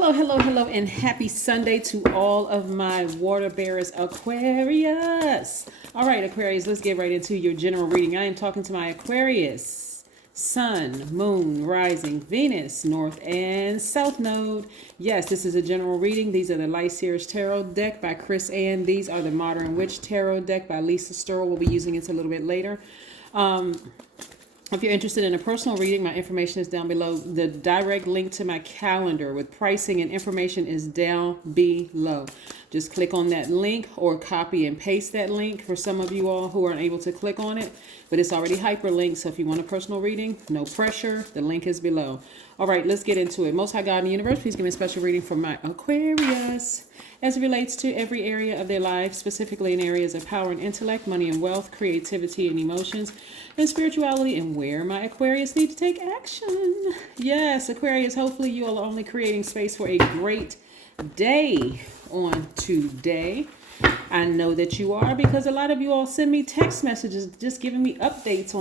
Hello, hello, hello, and happy Sunday to all of my water bearers, Aquarius. All right, Aquarius, let's get right into your general reading. I am talking to my Aquarius, Sun, Moon, Rising, Venus, North and South Node. Yes, this is a general reading. These are the Light Seers Tarot deck by Chris Ann. These are the Modern Witch Tarot deck by Lisa Sturl. We'll be using it a little bit later. If you're interested in a personal reading, my information is down below. The direct link to my calendar with pricing and information is down below. Just click on that link or copy and paste that link for some of you all who aren't able to click on it. But it's already hyperlinked, so if you want a personal reading, no pressure. The link is below. All right, let's get into it. Most High God in the universe, please give me a special reading for my Aquarius as it relates to every area of their life, specifically in areas of power and intellect, money and wealth, creativity and emotions, and spirituality, and where my Aquarius need to take action. Yes, Aquarius, hopefully you all are only creating space for a great day on today. I know that you are, because a lot of you all send me text messages just giving me updates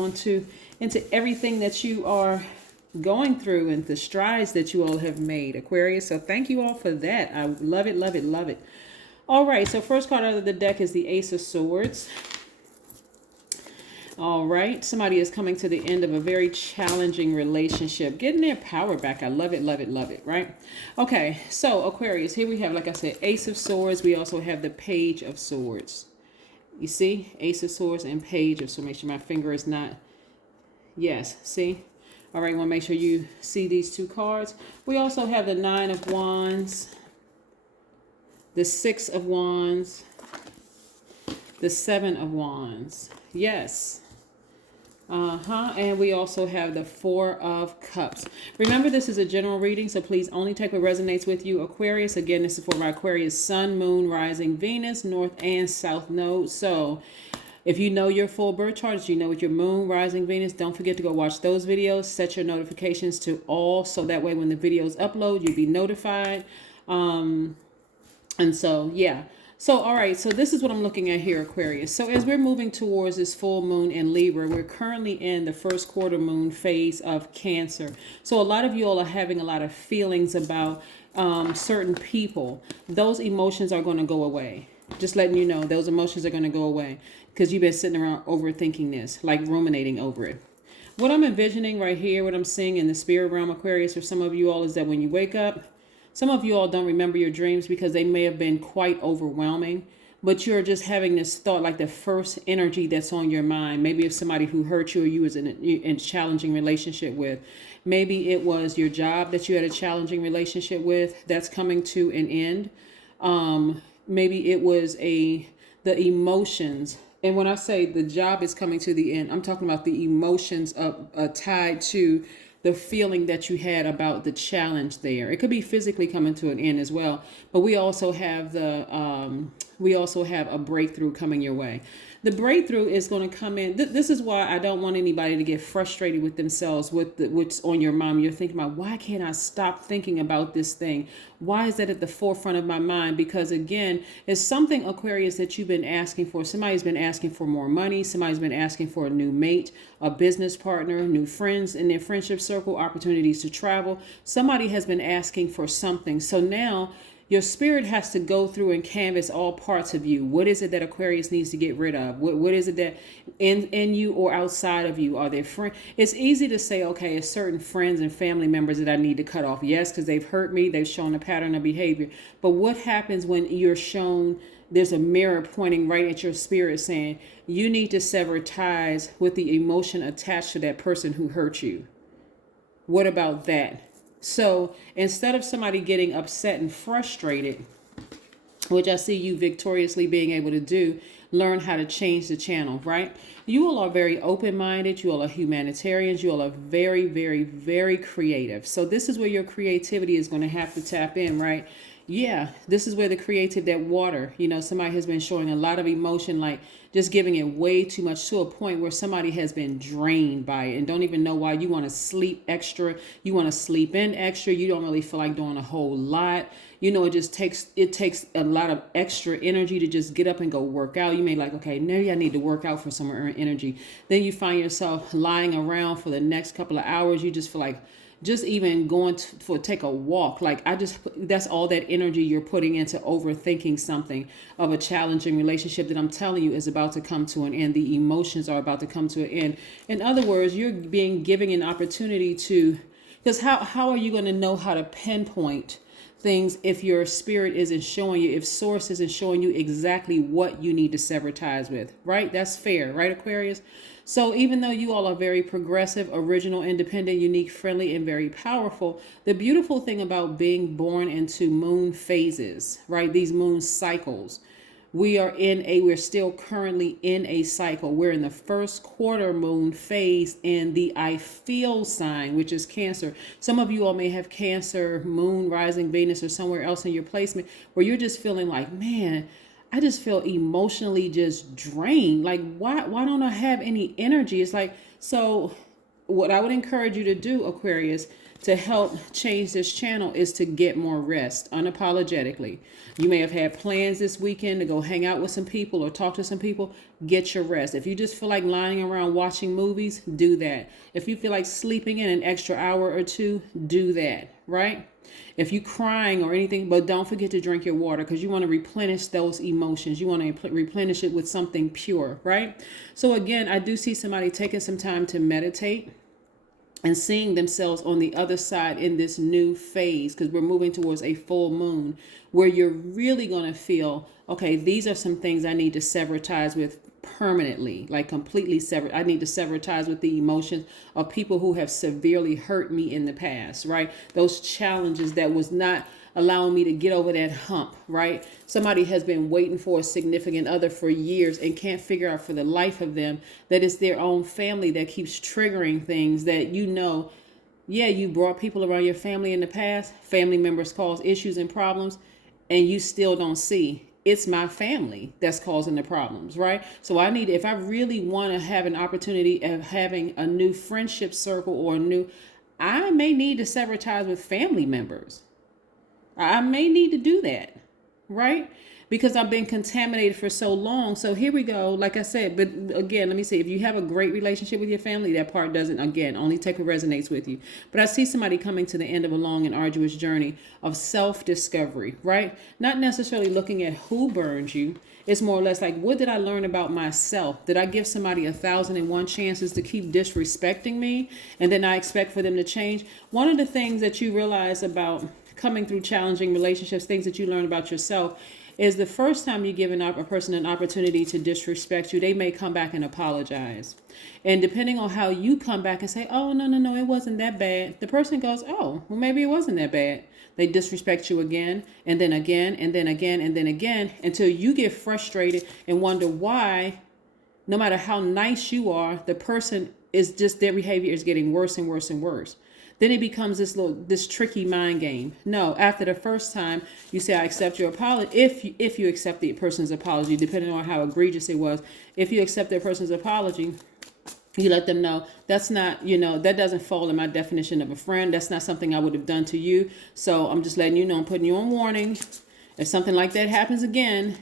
into everything that you are going through and the strides that you all have made, Aquarius. So thank you all for that. I love it, love it, love it. All right, so first card out of the deck is the Ace of Swords. All right, somebody is coming to the end of a very challenging relationship, getting their power back. I love it, love it, love it, right? Okay, so Aquarius, here we have, like I said, Ace of Swords. We also have the Page of Swords. You see, Ace of Swords and Page of Swords. Make sure my finger is not, yes, see? All right, want to make sure you see these two cards. We also have the Nine of Wands, the Six of Wands, the Seven of Wands. Yes. And we also have the Four of Cups. Remember, this is a general reading, so please only take what resonates with you, Aquarius. Again, this is for my Aquarius Sun, Moon, Rising, Venus, North and South Node. So if you know your full birth chart, you know with your Moon, Rising, Venus, don't forget to go watch those videos. Set your notifications to all, so that way when the videos upload, you'll be notified. And so, yeah. So, all right, so this is what I'm looking at here, Aquarius. So as we're moving towards this full moon in Libra, we're currently in the first quarter moon phase of Cancer. So a lot of you all are having a lot of feelings about certain people. Those emotions are going to go away. Just letting you know, those emotions are going to go away because you've been sitting around overthinking this, like ruminating over it. What I'm envisioning right here, what I'm seeing in the spirit realm, Aquarius, for some of you all, is that when you wake up, some of you all don't remember your dreams because they may have been quite overwhelming, but you're just having this thought, like the first energy that's on your mind. Maybe if somebody who hurt you or you was in a challenging relationship with. Maybe it was your job that you had a challenging relationship with that's coming to an end. Maybe it was the emotions. And when I say the job is coming to the end, I'm talking about the emotions tied to the feeling that you had about the challenge there. It could be physically coming to an end as well, but we also have a breakthrough coming your way. The breakthrough is going to come in. This is why I don't want anybody to get frustrated with themselves with what's on your mind. You're thinking about, why can't I stop thinking about this thing? Why is that at the forefront of my mind? Because again, it's something, Aquarius, that you've been asking for. Somebody's been asking for more money. Somebody's been asking for a new mate, a business partner, new friends in their friendship circle, opportunities to travel. Somebody has been asking for something. So now your spirit has to go through and canvas all parts of you. What is it that Aquarius needs to get rid of? What is it that in you or outside of you? Are there friends? It's easy to say, okay, it's certain friends and family members that I need to cut off. Yes, because they've hurt me. They've shown a pattern of behavior. But what happens when you're shown, there's a mirror pointing right at your spirit saying, you need to sever ties with the emotion attached to that person who hurt you? What about that? So instead of somebody getting upset and frustrated, which I see you victoriously being able to do, learn how to change the channel, right? You all are very open-minded. You all are humanitarians. You all are very, very, very creative. So this is where your creativity is going to have to tap in, right? Yeah, this is where the creative, that water, somebody has been showing a lot of emotion, like just giving it way too much, to a point where somebody has been drained by it and don't even know why. You want to sleep extra. You want to sleep in extra. You don't really feel like doing a whole lot. It takes a lot of extra energy to just get up and go work out. You may like, okay, maybe I need to work out for some energy. Then you find yourself lying around for the next couple of hours. You just feel like just even going for take a walk. Like that's all that energy you're putting into overthinking something of a challenging relationship that I'm telling you is about to come to an end. The emotions are about to come to an end. In other words, you're being given an opportunity to, because how are you going to know how to pinpoint things if your spirit isn't showing you, if source isn't showing you exactly what you need to sever ties with, right? That's fair, right, Aquarius? So even though you all are very progressive, original, independent, unique, friendly, and very powerful, the beautiful thing about being born into moon phases, right? These moon cycles, we're still currently in a cycle. We're in the first quarter moon phase in the I feel sign, which is Cancer. Some of you all may have Cancer, moon, rising Venus, or somewhere else in your placement where you're just feeling like, man, I just feel emotionally just drained. Like, why don't I have any energy? It's like, so what I would encourage you to do, Aquarius, to help change this channel is to get more rest unapologetically. You may have had plans this weekend to go hang out with some people or talk to some people. Get your rest. If you just feel like lying around watching movies, do that. If you feel like sleeping in an extra hour or two, do that, right? If you're crying or anything, but don't forget to drink your water, because you want to replenish those emotions. You want to replenish it with something pure, right? So again, I do see somebody taking some time to meditate and seeing themselves on the other side in this new phase, because we're moving towards a full moon where you're really going to feel, okay, these are some things I need to sever ties with permanently, like completely sever. I need to sever ties with the emotions of people who have severely hurt me in the past, right? Those challenges that was not allowing me to get over that hump, right? Somebody has been waiting for a significant other for years and can't figure out for the life of them that it's their own family that keeps triggering things that, yeah, you brought people around your family in the past, family members cause issues and problems, and you still don't see it's my family that's causing the problems, right? So if I really want to have an opportunity of having a new friendship circle I may need to sever ties with family members. I may need to do that, right? Because I've been contaminated for so long. So here we go. Like I said, but again, let me say, if you have a great relationship with your family, that part doesn't, again, only take what resonates with you. But I see somebody coming to the end of a long and arduous journey of self-discovery, right? Not necessarily looking at who burned you. It's more or less like, what did I learn about myself? Did I give somebody 1,001 chances to keep disrespecting me? And then I expect for them to change? One of the things that you realize about coming through challenging relationships, things that you learn about yourself, is the first time you give a person an opportunity to disrespect you, they may come back and apologize. And depending on how you come back and say, oh, no, it wasn't that bad, the person goes, oh, well, maybe it wasn't that bad. They disrespect you again, and then again, and then again, and then again, until you get frustrated and wonder why, no matter how nice you are, the person is just, their behavior is getting worse and worse and worse. Then it becomes this tricky mind game. No, after the first time, you say, I accept your apology. If you accept the person's apology, depending on how egregious it was, if you accept their person's apology, you let them know that's not, that doesn't fall in my definition of a friend. That's not something I would have done to you. So I'm just letting you know, I'm putting you on warning. If something like that happens again,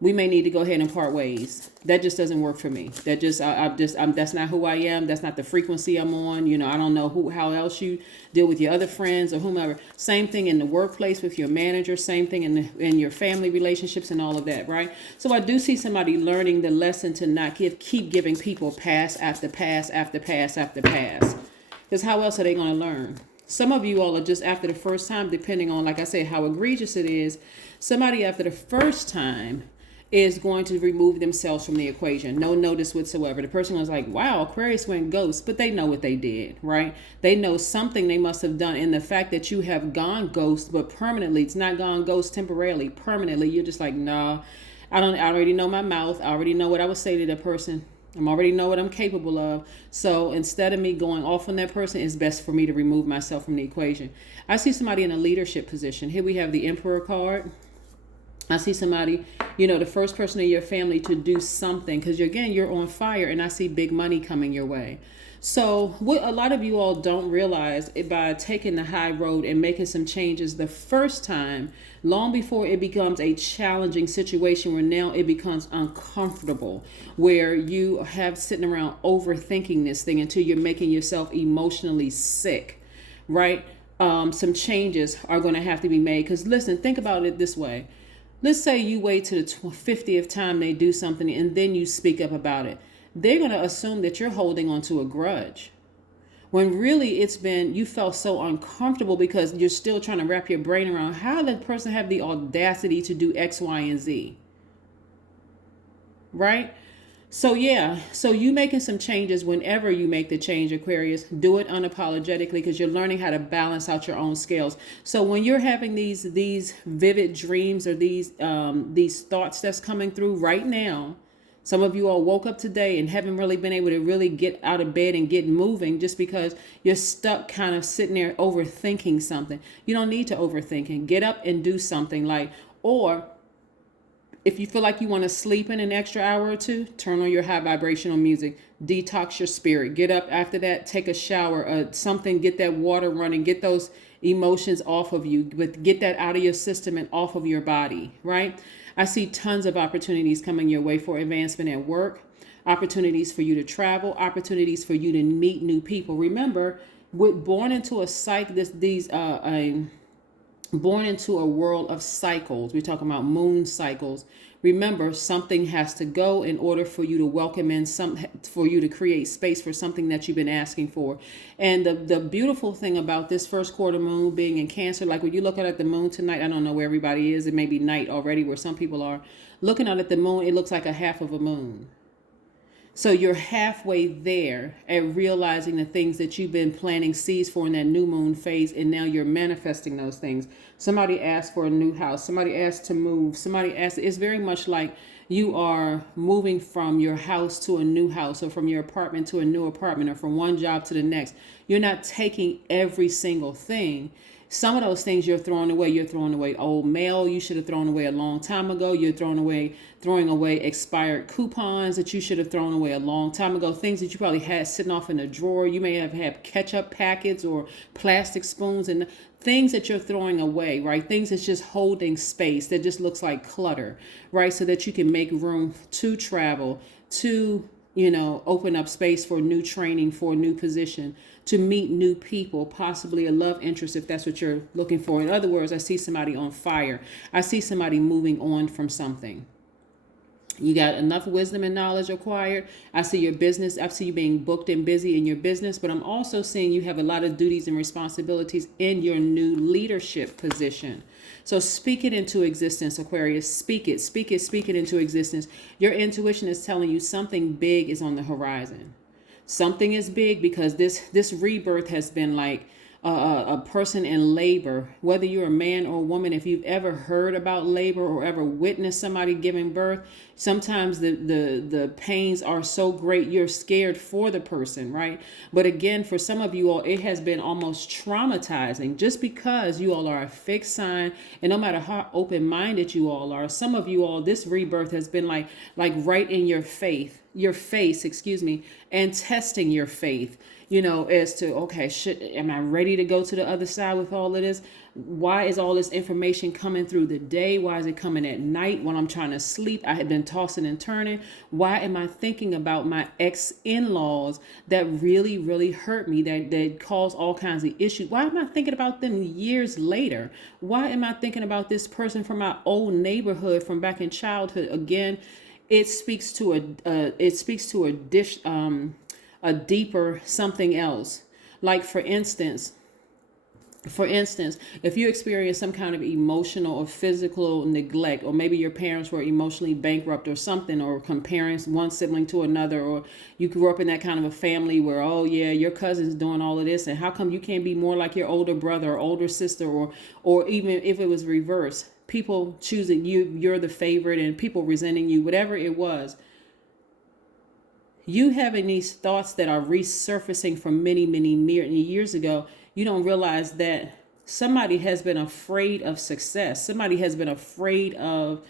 we may need to go ahead and part ways. That just doesn't work for me. That's not who I am. That's not the frequency I'm on. I don't know how else you deal with your other friends or whomever. Same thing in the workplace with your manager. Same thing in your family relationships and all of that, right? So I do see somebody learning the lesson to not keep giving people pass after pass after pass after pass. Because how else are they going to learn? Some of you all are just after the first time, depending on, like I said, how egregious it is. Somebody after the first time is going to remove themselves from the equation. No notice whatsoever. The person was like, wow, Aquarius went ghost, but they know what they did, right? They know something they must have done. And the fact that you have gone ghost, but permanently, it's not gone ghost temporarily, permanently, you're just like, nah, I already know my mouth. I already know what I would say to that person. I already know what I'm capable of. So instead of me going off on that person, it's best for me to remove myself from the equation. I see somebody in a leadership position. Here we have the Emperor card. I see somebody, the first person in your family to do something, because you're on fire, and I see big money coming your way. So what a lot of you all don't realize, by taking the high road and making some changes the first time, long before it becomes a challenging situation where now it becomes uncomfortable, where you have sitting around overthinking this thing until you're making yourself emotionally sick. right? Some changes are going to have to be made. Because listen, think about it this way. Let's say you wait to the 50th time they do something and then you speak up about it. They're going to assume that you're holding on to a grudge. When really it's been, you felt so uncomfortable because you're still trying to wrap your brain around how that person have the audacity to do X, Y, and Z. Right? So yeah, so you making some changes. Whenever you make the change, Aquarius, do it unapologetically, because you're learning how to balance out your own scales. So when you're having these vivid dreams or these thoughts that's coming through right now, some of you all woke up today and haven't really been able to really get out of bed and get moving just because you're stuck kind of sitting there overthinking something. You don't need to overthink it. Get up and do something, or if you feel like you want to sleep in an extra hour or two, turn on your high vibrational music. Detox your spirit. Get up after that, take a shower, something, get that water running, get those emotions off of you, but get that out of your system and off of your body, right? I see tons of opportunities coming your way for advancement at work, opportunities for you to travel, opportunities for you to meet new people. Remember, we're born into a born into a world of cycles. We're talking about moon cycles. Remember, something has to go in order for you to welcome in for you to create space for something that you've been asking for. And the beautiful thing about this first quarter moon being in Cancer, like when you look at the moon tonight, I don't know where everybody is. It may be night already where some people are looking out at the moon. It looks like a half of a moon. So you're halfway there at realizing the things that you've been planting seeds for in that new moon phase, and now you're manifesting those things. Somebody asked for a new house. Somebody asked to move. Somebody asked. It's very much like you are moving from your house to a new house, or from your apartment to a new apartment, or from one job to the next. You're not taking every single thing. Some of those things you're throwing away. You're throwing away old mail you should have thrown away a long time ago. You're throwing away expired coupons that you should have thrown away a long time ago. Things that you probably had sitting off in a drawer. You may have had ketchup packets or plastic spoons, and things that you're throwing away, right? Things that's just holding space, that just looks like clutter, right? So that you can make room to travel, to open up space for new training, for a new position, to meet new people, possibly a love interest if that's what you're looking for. In other words, I see somebody on fire. I see somebody moving on from something. You got enough wisdom and knowledge acquired. I see your business. I see you being booked and busy in your business, but I'm also seeing you have a lot of duties and responsibilities in your new leadership position. So speak it into existence, Aquarius. Speak it into existence. Your intuition is telling you something big is on the horizon. Something is big, because this rebirth has been like a person in labor, whether you're a man or a woman. If you've ever heard about labor or ever witnessed somebody giving birth, sometimes the pains are so great you're scared for the person, right? But again, for some of you all, it has been almost traumatizing, just because you all are a fixed sign, and no matter how open-minded you all are, some of you all, this rebirth has been like right in your face, and testing your faith, as to, okay, am I ready to go to the other side with all of this? Why is all this information coming through the day? Why is it coming at night when I'm trying to sleep? I have been tossing and turning. Why am I thinking about my ex-in-laws that really, really hurt me, that cause all kinds of issues? Why am I thinking about them years later? Why am I thinking about this person from my old neighborhood from back in childhood? Again, it speaks to a deeper something else. Like for instance, if you experience some kind of emotional or physical neglect, or maybe your parents were emotionally bankrupt or something, or comparing one sibling to another, or you grew up in that kind of a family where, oh yeah, your cousin's doing all of this, and how come you can't be more like your older brother or older sister, or even if it was reversed, people choosing you're the favorite, and people resenting you, whatever it was. You having these thoughts that are resurfacing from many, many years ago, you don't realize that somebody has been afraid of success. Somebody has been afraid of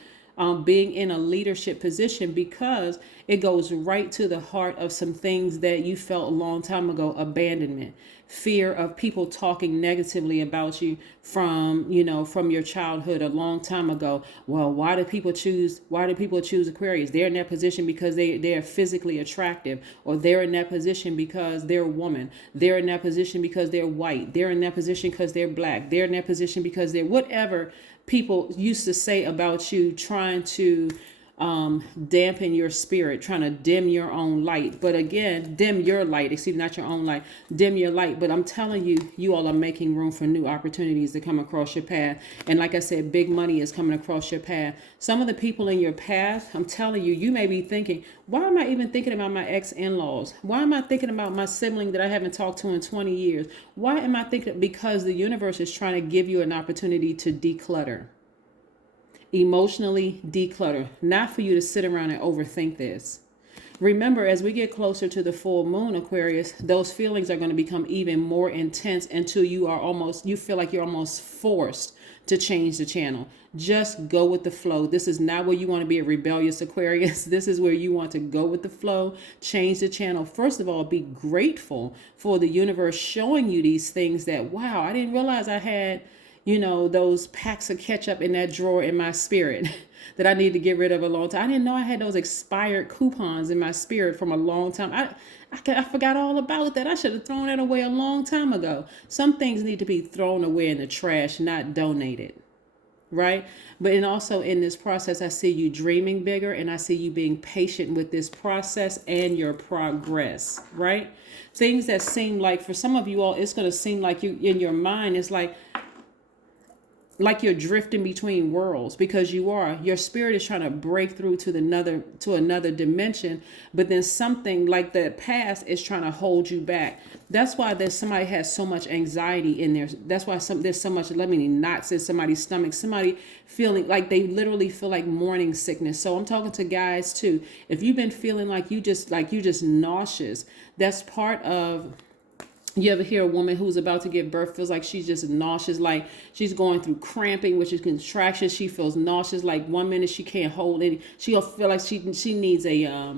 being in a leadership position, because it goes right to the heart of some things that you felt a long time ago, abandonment. fear of people talking negatively about you from, from your childhood a long time ago. Well, why do people choose Aquarius? They're in that position because they're physically attractive, or they're in that position because they're a woman. They're in that position because they're white. They're in that position because they're black. They're in that position because they're whatever people used to say about you, trying to dampen your spirit, trying to dim your own light. But again, dim your light, excuse me, not your own light, dim your light. But I'm telling you, you all are making room for new opportunities to come across your path. And like I said, big money is coming across your path. Some of the people in your path, I'm telling you, you may be thinking, why am I even thinking about my ex-in-laws? Why am I thinking about my sibling that I haven't talked to in 20 years? Why am I thinking? Because the universe is trying to give you an opportunity to declutter. Emotionally declutter, not for you to sit around and overthink this. Remember, as we get closer to the full moon, Aquarius, those feelings are going to become even more intense until you feel like you're almost forced to change the channel. Just go with the flow. This is not where you want to be a rebellious Aquarius. This is where you want to go with the flow, change the channel. First of all, be grateful for the universe showing you these things that, wow, I didn't realize I had those packs of ketchup in that drawer in my spirit that I need to get rid of a long time. I didn't know I had those expired coupons in my spirit from a long time. I forgot all about that. I should have thrown that away a long time ago. Some things need to be thrown away in the trash, not donated. Right? And also in this process, I see you dreaming bigger, and I see you being patient with this process and your progress, right? Things that seem like, for some of you all, it's going to seem like you, in your mind, it's like you're drifting between worlds, because your spirit is trying to break through to another dimension, but then something like the past is trying to hold you back. That's why somebody has so much anxiety in there. That's why there's so much knots in somebody's stomach, somebody feeling like they literally feel like morning sickness. So I'm talking to guys too. If you've been feeling like you just nauseous, that's part of. You ever hear a woman who's about to give birth feels like she's just nauseous, like she's going through cramping, which is contractions. She feels nauseous, like 1 minute she can't hold any. She'll feel like she needs a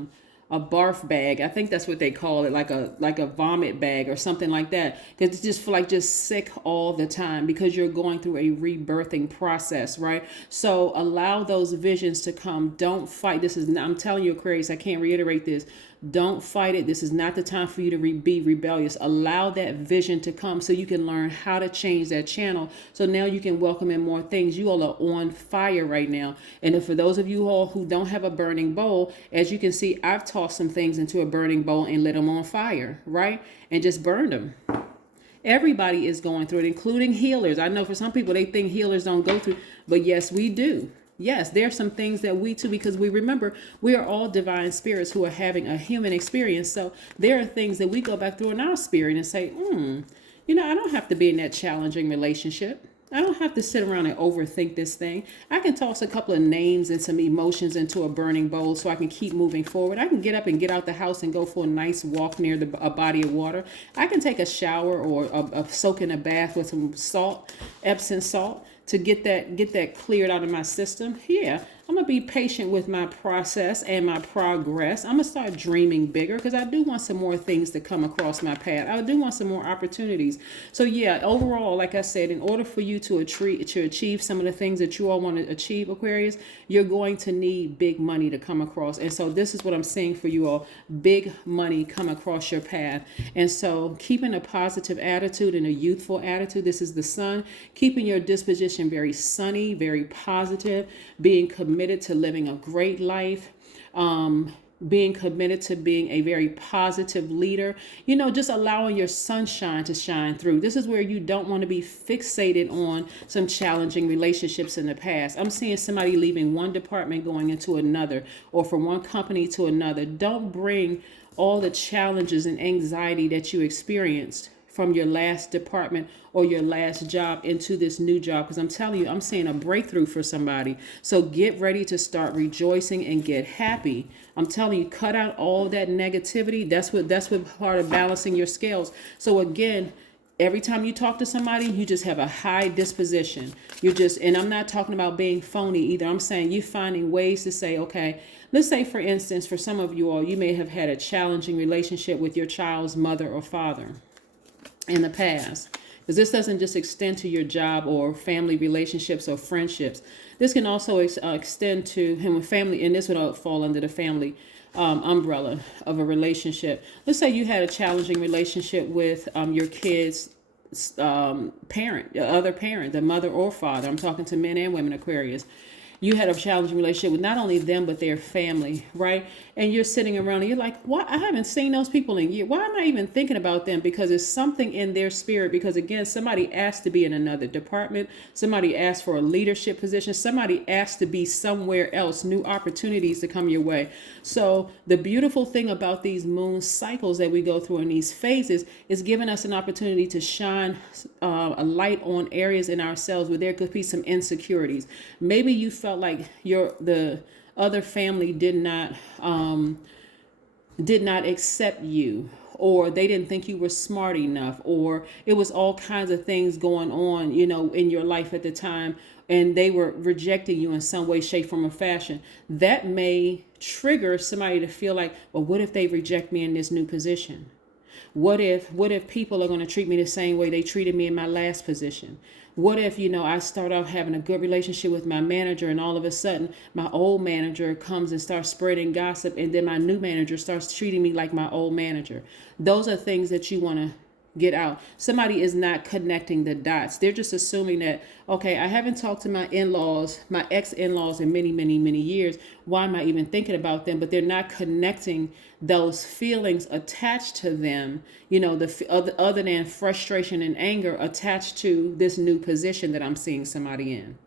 barf bag. I think that's what they call it, like a vomit bag or something like that. Because it just feel like just sick all the time because you're going through a rebirthing process, right? So allow those visions to come. Don't fight. I'm telling you, Aquarius, I can't reiterate this. Don't fight it. This is not the time for you to be rebellious. Allow that vision to come so you can learn how to change that channel. So now you can welcome in more things. You all are on fire right now. And for those of you all who don't have a burning bowl, as you can see, I've tossed some things into a burning bowl and lit them on fire, right? And just burned them. Everybody is going through it, including healers. I know for some people, they think healers don't go through, but yes, we do. Yes, there are some things that we too, because we remember we are all divine spirits who are having a human experience. So there are things that we go back through in our spirit and say, I don't have to be in that challenging relationship. I don't have to sit around and overthink this thing. I can toss a couple of names and some emotions into a burning bowl so I can keep moving forward. I can get up and get out the house and go for a nice walk near a body of water. I can take a shower or soak in a bath with some salt, Epsom salt, to get that cleared out of my system. Yeah, I'm going to be patient with my process and my progress. I'm going to start dreaming bigger because I do want some more things to come across my path. I do want some more opportunities. So yeah, overall, like I said, in order for you to achieve some of the things that you all want to achieve, Aquarius, you're going to need big money to come across. And so this is what I'm saying for you all. Big money come across your path. And so keeping a positive attitude and a youthful attitude, this is the sun, keeping your disposition very sunny, very positive, being committed to living a great life, being committed to being a very positive leader, just allowing your sunshine to shine through. This is where you don't want to be fixated on some challenging relationships in the past. I'm seeing somebody leaving one department going into another, or from one company to another. Don't bring all the challenges and anxiety that you experienced from your last department or your last job into this new job, because I'm telling you, I'm seeing a breakthrough for somebody. So get ready to start rejoicing and get happy. I'm telling you, cut out all that negativity. That's what part of balancing your scales. So again, every time you talk to somebody, you just have a high disposition. And I'm not talking about being phony either. I'm saying you're finding ways to say, okay, let's say, for instance, for some of you all, you may have had a challenging relationship with your child's mother or father. in the past. Because this doesn't just extend to your job or family relationships or friendships. This can also extend to him with family, and this would all fall under the family umbrella of a relationship. Let's say you had a challenging relationship with your kids' parent, other parent, the mother or father. I'm talking to men and women, Aquarius. You had a challenging relationship with not only them, but their family, right? And you're sitting around and you're like, what? I haven't seen those people in years. Why am I even thinking about them? Because there's something in their spirit. Because again, somebody asked to be in another department. Somebody asked for a leadership position. Somebody asked to be somewhere else, new opportunities to come your way. So the beautiful thing about these moon cycles that we go through in these phases is giving us an opportunity to shine a light on areas in ourselves where there could be some insecurities. Maybe you felt like the other family did not accept you, or they didn't think you were smart enough, or it was all kinds of things going on, in your life at the time, and they were rejecting you in some way, shape, form, or fashion. That may trigger somebody to feel like, well, what if they reject me in this new position? What if people are going to treat me the same way they treated me in my last position? What if, I start out having a good relationship with my manager, and all of a sudden my old manager comes and starts spreading gossip, and then my new manager starts treating me like my old manager? Those are things that you want to get out. Somebody is not connecting the dots. They're just assuming that, okay, I haven't talked to my in-laws, my ex-in-laws in many, many, many years. Why am I even thinking about them? But they're not connecting those feelings attached to them, other than frustration and anger attached to this new position that I'm seeing somebody in.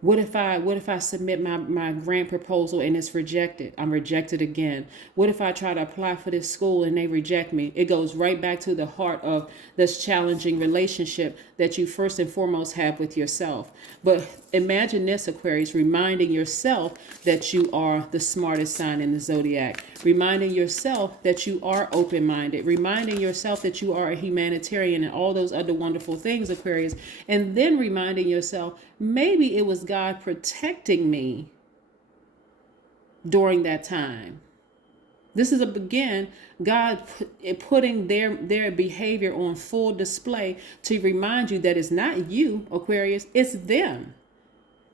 What if I submit my grant proposal and it's rejected? I'm rejected again. What if I try to apply for this school and they reject me? It goes right back to the heart of this challenging relationship that you first and foremost have with yourself. But imagine this, Aquarius, reminding yourself that you are the smartest sign in the zodiac, reminding yourself that you are open-minded, reminding yourself that you are a humanitarian and all those other wonderful things, Aquarius, and then reminding yourself, maybe it was God protecting me during that time. This is again, God putting their behavior on full display to remind you that it's not you, Aquarius, it's them.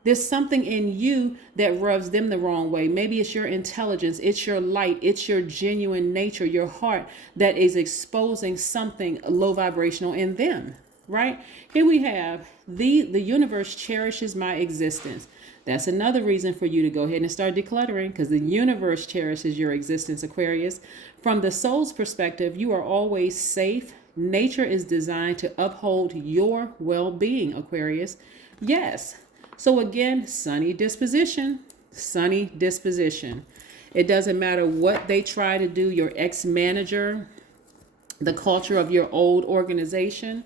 There's something in you that rubs them the wrong way. Maybe it's your intelligence, it's your light, it's your genuine nature, your heart that is exposing something low vibrational in them, right? Here we have the universe cherishes my existence. That's another reason for you to go ahead and start decluttering, because the universe cherishes your existence, Aquarius. From the soul's perspective, you are always safe. Nature is designed to uphold your well-being, Aquarius. Yes. So again, sunny disposition, sunny disposition. It doesn't matter what they try to do, your ex-manager, the culture of your old organization.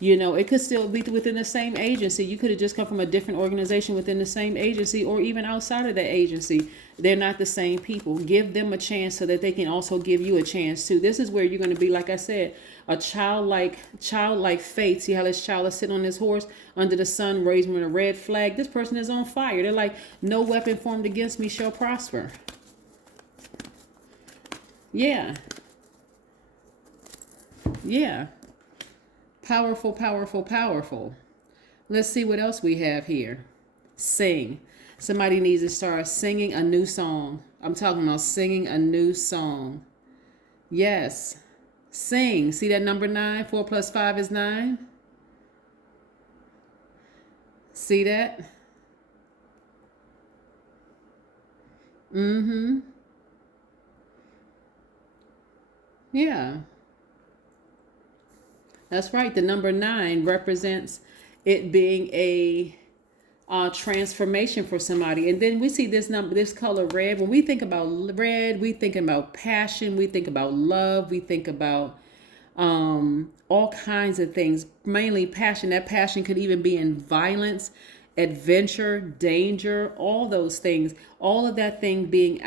It could still be within the same agency. You could have just come from a different organization within the same agency, or even outside of that agency. They're not the same people. Give them a chance so that they can also give you a chance too. This is where you're going to be, like I said, a childlike faith. See how this child is sitting on this horse under the sun, raising a red flag. This person is on fire. They're like, no weapon formed against me shall prosper. Yeah. Yeah. Powerful, powerful, powerful. Let's see what else we have here. Sing. Somebody needs to start singing a new song. I'm talking about singing a new song. Yes. Sing. See that number 9? 4 plus 5 is 9. See that? Mm-hmm. Yeah. That's right. The number 9 represents it being a transformation for somebody. And then we see this color red. When we think about red, we think about passion. We think about love. We think about all kinds of things, mainly passion. That passion could even be in violence, adventure, danger, all those things, all of that thing being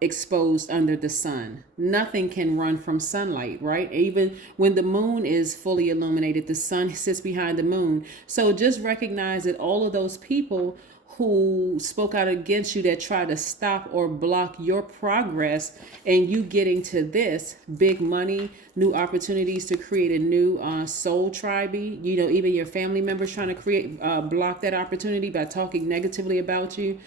exposed under the sun. Nothing can run from sunlight, right? Even when the moon is fully illuminated, the sun sits behind the moon. So just recognize that all of those people who spoke out against you, that tried to stop or block your progress and you getting to this big money, new opportunities to create a new soul tribe. You know, even your family members trying to create block that opportunity by talking negatively about you.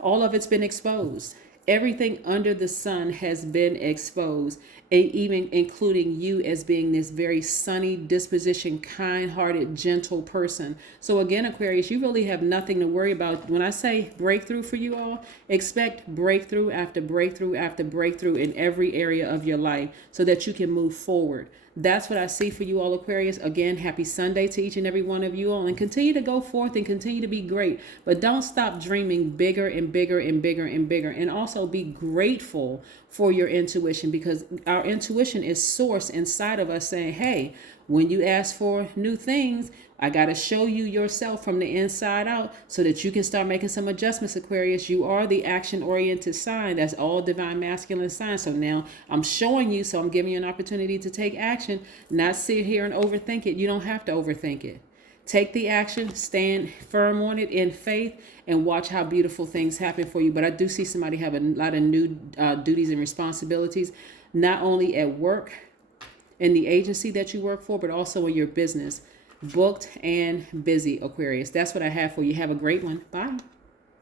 All of it's been exposed. Everything under the sun has been exposed, and even including you as being this very sunny disposition, kind-hearted, gentle person. So again, Aquarius, you really have nothing to worry about. When I say breakthrough for you all, expect breakthrough after breakthrough after breakthrough in every area of your life so that you can move forward. That's what I see for you all, Aquarius. Again, happy Sunday to each and every one of you all, and continue to go forth and continue to be great. But don't stop dreaming bigger and bigger and bigger and bigger. And also be grateful for your intuition, because our intuition is sourced inside of us saying, hey, when you ask for new things, I got to show you yourself from the inside out so that you can start making some adjustments, Aquarius. You are the action-oriented sign. That's all divine masculine signs. So now I'm showing you, so I'm giving you an opportunity to take action, not sit here and overthink it. You don't have to overthink it. Take the action, stand firm on it in faith, and watch how beautiful things happen for you. But I do see somebody have a lot of new duties and responsibilities, not only at work, in the agency that you work for, but also in your business. Booked and busy, Aquarius. That's what I have for you. Have a great one. Bye.